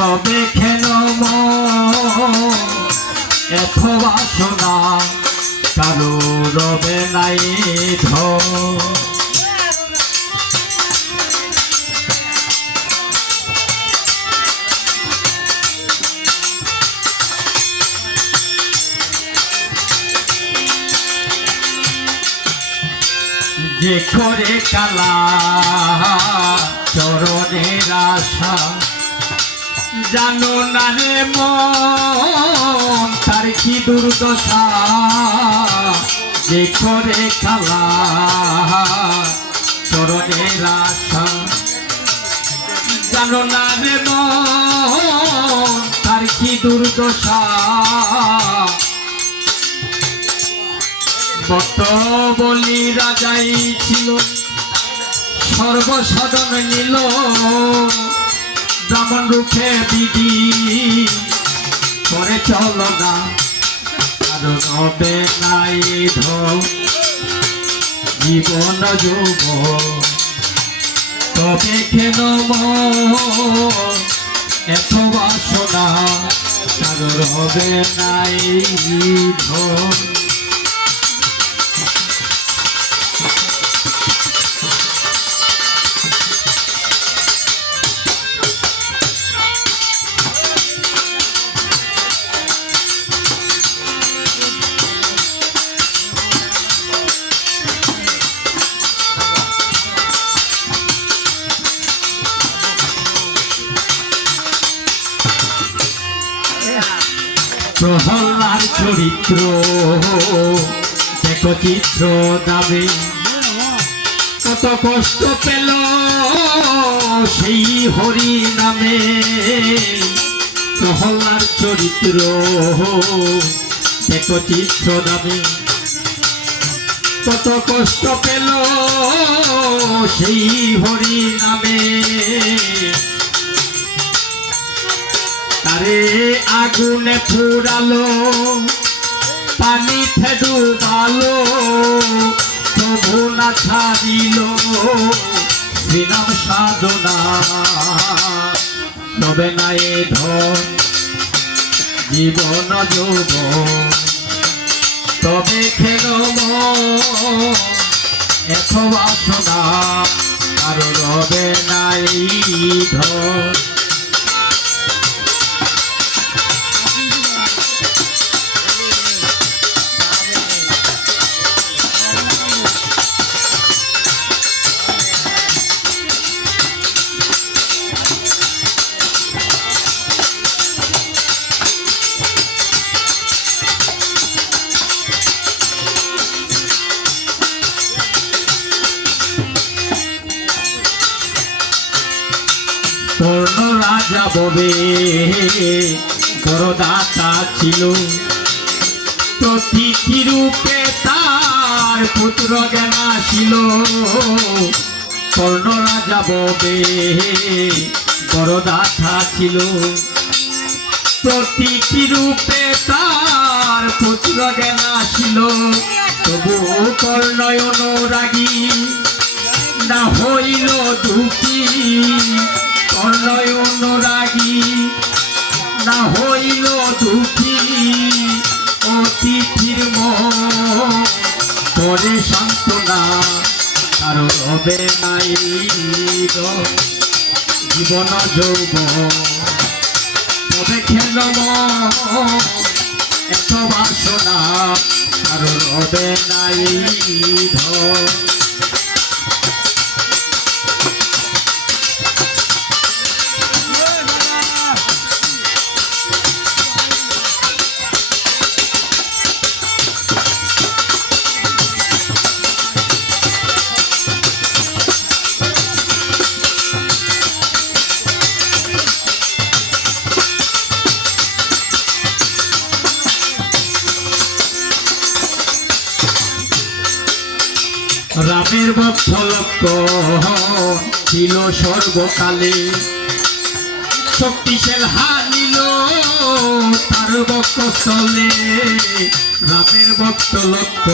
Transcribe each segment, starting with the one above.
তবে কেন এত বাসনা কারো রবে নাই যে করে কালা চরণের আশা জানো না রে মন তার কি দুর্দশা যে করে কালা চরণের আশা জানো না রে মন তার কি দুর্দশা কত বলি রাজাই ছিল সর্বসাধন নিল ব্রাহ্মণ রূপে বিধি করে চলো না আর রবে নাই জীবন যুব তবে কেন এত বাসনা আর রবে নাই প্রহ্লাদ চরিত্র দেখো চিত্র দাবে কত কষ্ট পেল সেই হরি নামে প্রহ্লাদ চরিত্র দেখো চিত্র দাবে কত কষ্ট পেল সেই হরি নামে তারে আগুনে পুরালো পানিতে ডুবালো তবু না ছাড়িল শ্রীনাম সাধনা তবে নাই ধন জীবন যুব তবে খেল এত বাসনা আর রবে নাই ধন পূর্ণ রাজা ববে বড় দাতা ছিল প্রতীকী রূপে তার পুত্র জ্ঞানা ছিল পূর্ণ রাজা ববে বড় দাতা ছিল প্রতীকী রূপে তার পুত্র জ্ঞানা ছিল তবু কর্ণয় অনুরাগী না হইল দুঃখী কর্ণয় অনুরাগী না হইল দুঃখী অতিথির মনে সান্ত্বনা কারো রবে নাই জীবন যৌব তবে খেল এত বাসনা কারো রবে নাই রামের ভক্ত লক্ষ ছিল সর্বকালে শক্তিশাল হানিল তার বক্ষস্থলে রামের ভক্ত লক্ষ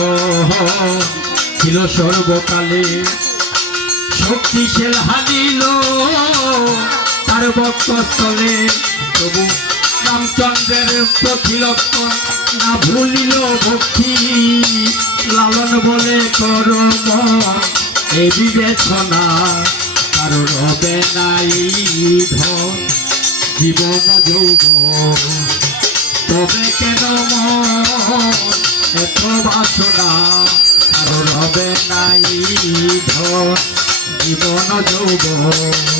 ছিল সর্বকালে শক্তিশাল হানিল তার বক্ষস্থলে প্রভু রামচন্দ্রের প্রতিলক্ষণ না ভুলিল ভক্তি লালন বলে কর এই বিবেচনা কারো রবে নাই ধন জীবন যৌবন তবে কেন মন এত বাসনা কারো রবে নাই ধন জীবন যৌবন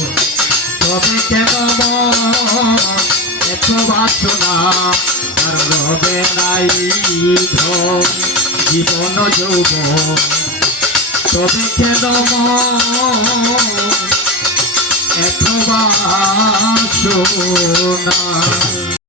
তবে কেন মন এত বাসনা কারো রবে নাই ধন জীবন যৌবন তবে কেন মন এত বাসনা।